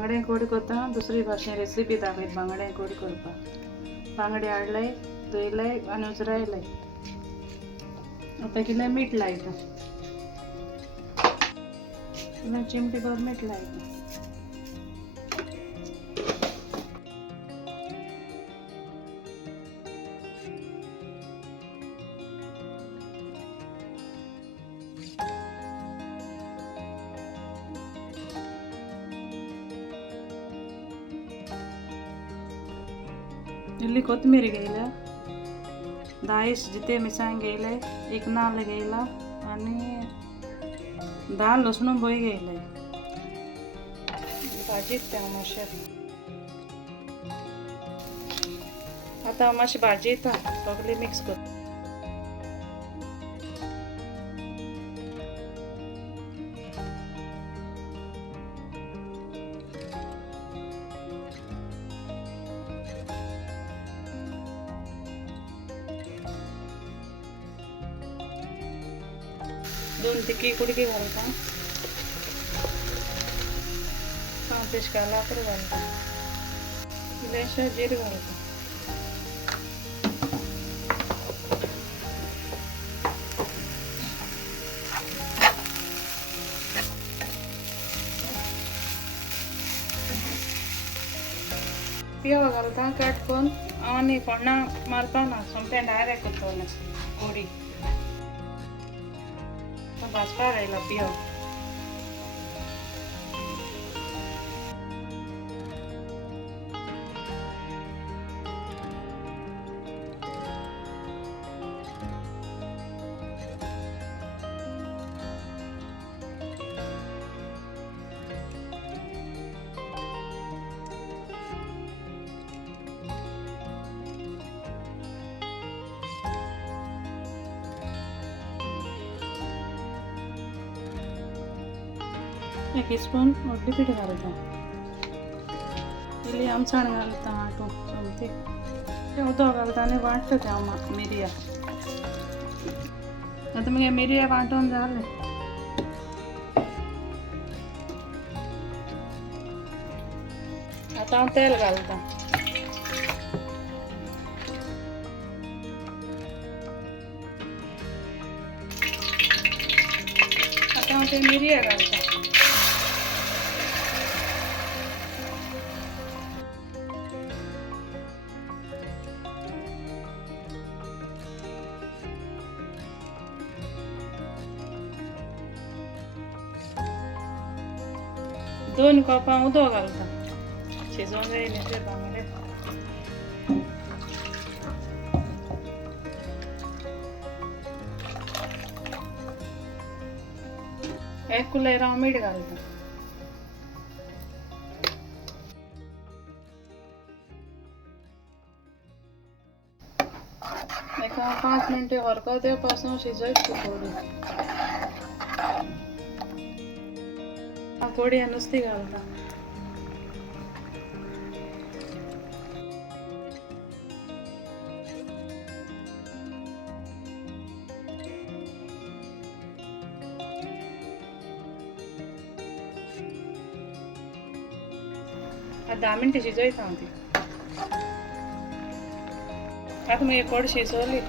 बांगडे कोडी करता दुसरी भाशेन रेसिपी दाखयत बांगडे कोडी करपाक. बांगडे हाडले धुयले आनी उजरायले. आता किल्ले मीठ लायता. चिमटी भर मीठ लायता. इल्ली कोथमीर घेयला 10 जिते मिरसांग घेयले 1 नाल्ल घेयला आणि 10 लसूण बोय घेयले. भाजीत त्या मातशें आता मातशें भाजयता सगळी मिक्स कर. दोन तिकी कुडकी घालता. कांतेश कालाकर घालता. इल्लेशें जीर घालता. पियाव घालता काटकून आनी फोण्णां मारपा ना सोमतें डायरेक्ट करतलें कोडी. भाजपा घायला पियाव. एक स्पून हळदी पीठ घालता. इल्ली आमचाण घालता हाटून सोमती. तें उदक घालता आनी वांटता तें हांव मिरयां. आतां मगे मिरयां वांटून जालें. आतां हांव तेल घालता. आतां हांव ते मिरयां घालता. दोन कपां उदक घालता. शिजोवन जायले ते बांगडे. एक कुलेर हांव मीठ घालता. एका 5 मिनटी हरकत येवपासून शिजयत कोडी. कोडी नुस्ती घालता. आता 10 मिनटी शिजयता हांव ती. आतां मगे कोड शिजोली.